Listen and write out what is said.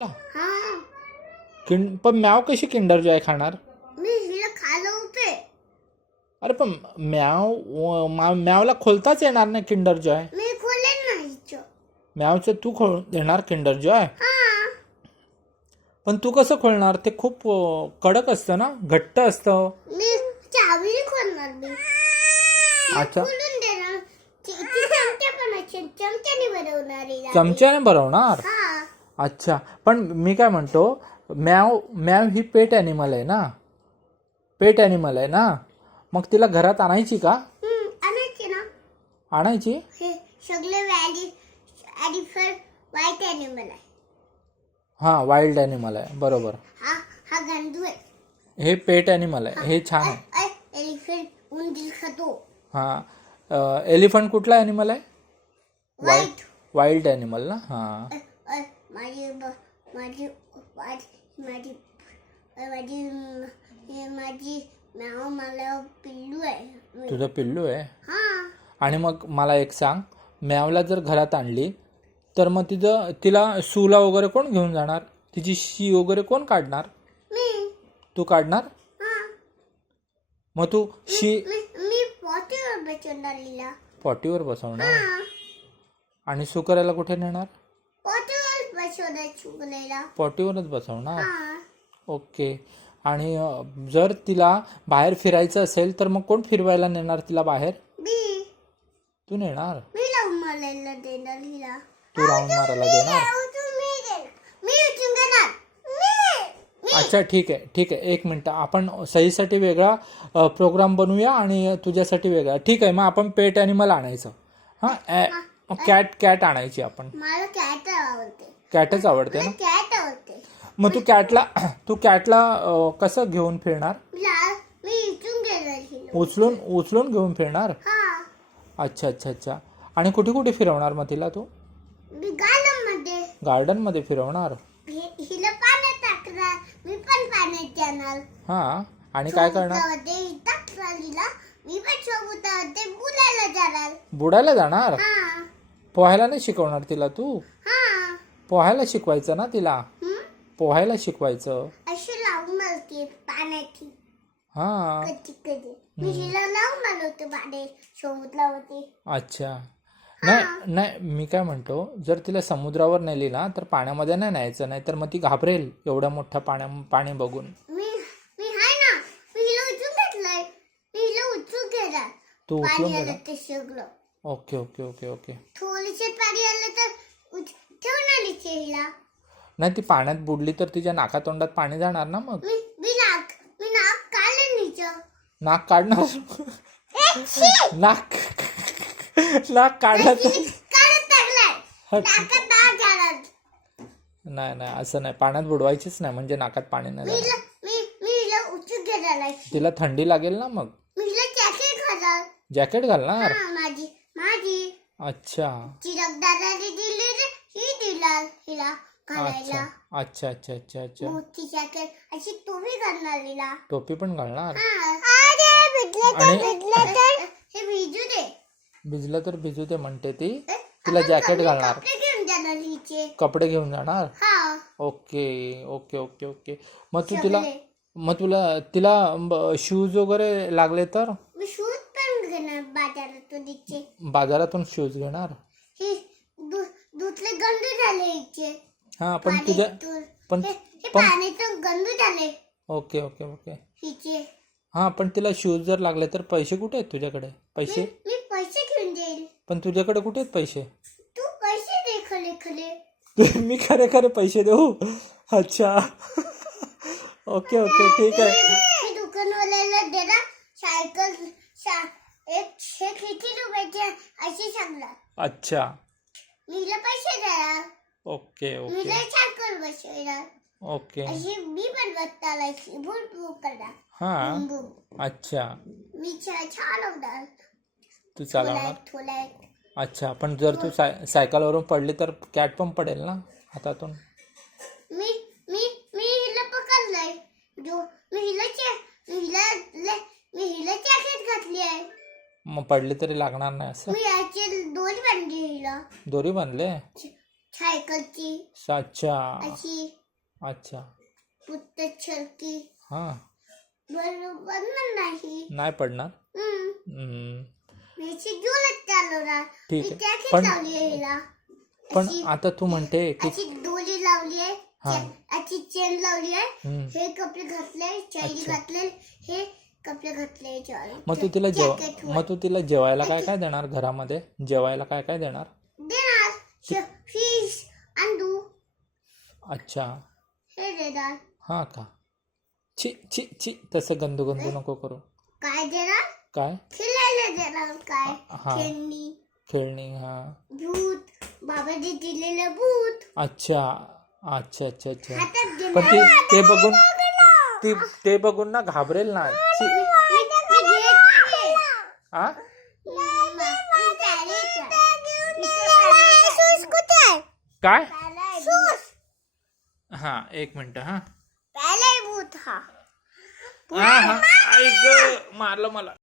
हा. पण म्याव कशी किंडर जॉय खाणार? मी हिला खाल्लं होते. अरे पण म्यावला खोलताच येणार नाही किंडर जॉय. मी खोलेन नाही. म्यावचं तू खोलून देणार किंडर जॉय? हा. पण तू कसं खोलणार? ते खूप कडक असतं ना, घट्ट असतं. मी चावीने खोलणार. मी अच्छा, खोलून देणार. ती चमचा पण असेल, चमच्याने भरवणार हिला. चमच्याने भरवणार? हा. अच्छा, पण मी काय म्हणतो, म्याव ही पेट ॲनिमल आहे ना, पेट ॲनिमल आहे ना, मग तिला घरात आणायची का? आणायची ना. आणायची? हे सगळे वाईट ॲनिमल आहे. हां, वाईल्ड ॲनिमल आहे, बरोबर. हा गांडू आहे. हे पेट ॲनिमल आहे, हे छान आहे. एलिफंट उंदीर खातो. हां, एलिफंट कुठला ॲनिमल आहे? वाईट. वाईल्ड ॲनिमल ना. हां, माझी माझी माझी माझी माझी नाव मला पिल्लू आहे. तुझं पिल्लू आहे? हा. आणि मग मला एक सांग, म्यावला जर घरात आणली तर मग तिला सूला वगैरे कोण घेऊन जाणार? तिची शी वगैरे कोण काढणार? मी. तू काढणार? हा. मग तू शी मी पॉटीवर बसवणार हिला. पॉटीवर बसवणार? हा. आणि सू करायला कुठे नेणार? पॉटीवर बसवणार चुकलेला. पॉटीवरच बसवणार? हा. ओके. आणि जर तिला बाहेर फिरायचं असेल तर मग कोण फिरवायला नेणार तिला बाहेर? मी. तू नेणार? मी लावून मारायला देणार हिला. तू राऊंड मारायला देणार? मी उचलून घेणार. मी. अच्छा, ठीक आहे ठीक आहे, एक मिनटं. आपण सईसाठी वेगळा प्रोग्राम बनवूया आणि तुझ्यासाठी वेगळा. ठीक आहे, मग आपण पेट ॲनिमल आणायचं. हां, कॅट आणायची आपण. मला कॅट आवडते. कॅटच आवडते ना? कॅट आवडते. मग तू कॅटला कसं घेऊन फिरणार? मी उचलून घेणार हिला. उचलून घेऊन फिरणार? हा. अच्छा अच्छा अच्छा. आणि कुठे कुठे फिरवणार मग तिला तू? मी गार्डनमध्ये. गार्डनमध्ये फिरवणार? हिला पाण्यात टाकणार. मी पण पाण्यात जाणार. हां, आणि काय करणार? टाकणार हिला. मी पण सोबत बुडायला जाणार. बुडायला जाणार? हा. पोहायला नाही शिकवणार तिला तू? हा. पोहायला शिकवायचं ना तिला. पोहायला शिकवायचं. अशी लावून मारते पाण्याची. हां, कधी मी हिला लावून मारवते पाण्यात सोबत लावते. अच्छा. नाही, मी काय म्हणतो, जर तिला समुद्रावर नेली ना तर पाण्यामध्ये नाही न्यायचं, नाही तर मग ती घाबरेल एवढ्या मोठ्या पाणी बघून. मी हाय ना. मी हिला उचलून घेतलंय. मी हिला उचलून घेणार. तू उचलून पाणी घेणार? आलं ते सगळं. Okay okay okay okay. थोडेसे पाणी आलं तर ठेवणार हिला. नाही, ती पाण्यात बुडली तर तिच्या नाकातोंडात पाणी जाणार ना मग. मी नाक काढलं हिचं. नाक काढणार? नाक काढलं तर काढत टाकलाय. नाकात नाक घालत. नाही, असं नाही, पाण्यात बुडवायचीच नाही, म्हणजे नाकात पाणी नाही जाणार. मी हिला उचलून घेणार आहे. तिला थंडी लागेल ना मग. मी हिला जॅकेट घालणार. जॅकेट घालणार? माझी अच्छा. चिरकदाराने दिली रे. ही दिला हिला घालायला. अच्छा अच्छा अच्छा अच्छा. मोठी जॅकेट अशी टोपी घालणार हिला. टोपी पण घालणार? हे भिजू दे. भिजलं तर भिजू दे म्हणते ती. तिला जॅकेट घालणार? कपडे घेऊन जाणार हिचे. कपडे घेऊन जाणार? हा. Okay okay okay okay. मग तिला शूज वगैरे लागले तर? मी शूज पण घेणार बाजारातून हिचे. बाजारातून शूज घेणार? हे दुसरे गंदू झाले हिचे. हा, पण तुझ्या पण पाण्यातून गंदू झाले. Okay okay okay. हिचे. हा, पण तिला शूज जर लागले तर पैसे कुठे आहेत तुझ्याकडे? पैसे? मी पैसे घेऊन देईल. पण तुझ्याकडे कुठे आहेत पैसे? तू पैसे दे खरे. मी खरे पैसे देऊ? अच्छा. ओके ओके, ठीक आहे. मी दुकानवाल्याला देणार. सायकल एक किती रुपयाची अशी सांगणार. अच्छा. मी हिला पैसे देणार. ओके मी ओके हिला सायकल बसवणार. ओके. अशी मी पण बसणार. भूल करणार. हां, अच्छा. मी छान होणार. तू चालवणार? थोड्या. अच्छा, पण जर तू सायकलवरून पडली तर कॅट पण पडेल ना हातातून? मी हिला पकडलंय. मी हिला जॅकेट घातली आहे. मग पडली तरी लागणार नाही असं? मी याची दोरी बांधली हिला. दोरी बांधले? सायकलची. अच्छा. अशी अच्छा. पुत्त छलकी हा. बरोबर नाही. नाही पडणार. हम्म. मीची जुलत चालवणार. ठीक मी आहे. त्याची पण लावली आहे हिला. पण आता तू म्हणते की अशी डोली लावली आहे. हा. अशी चेन लावली आहे. हम्म. हे कपडे घातले, चैनी अच्छा. घातले, हे कपडे घातले. मग तू तिला जेवायला काय काय देणार घरामध्ये? जेवायला काय काय देणार? देणार फिश, अंडू अच्छा. हे देणार. हा का? ची ची ची तसं गंदू गंदू नको करू. काय देणार? काय? खेळायला देणार. काय हा. खेळणी. हा. भूत, बाबाजी दिलेलं भूत अच्छा अच्छा अच्छा अच्छा. हातात पण घेणार. ते बघून ना घाबरेल ना. ची. हा. काय? हा, एक मिनिट. हा भूत हा हा. ऐक, मारलं मला.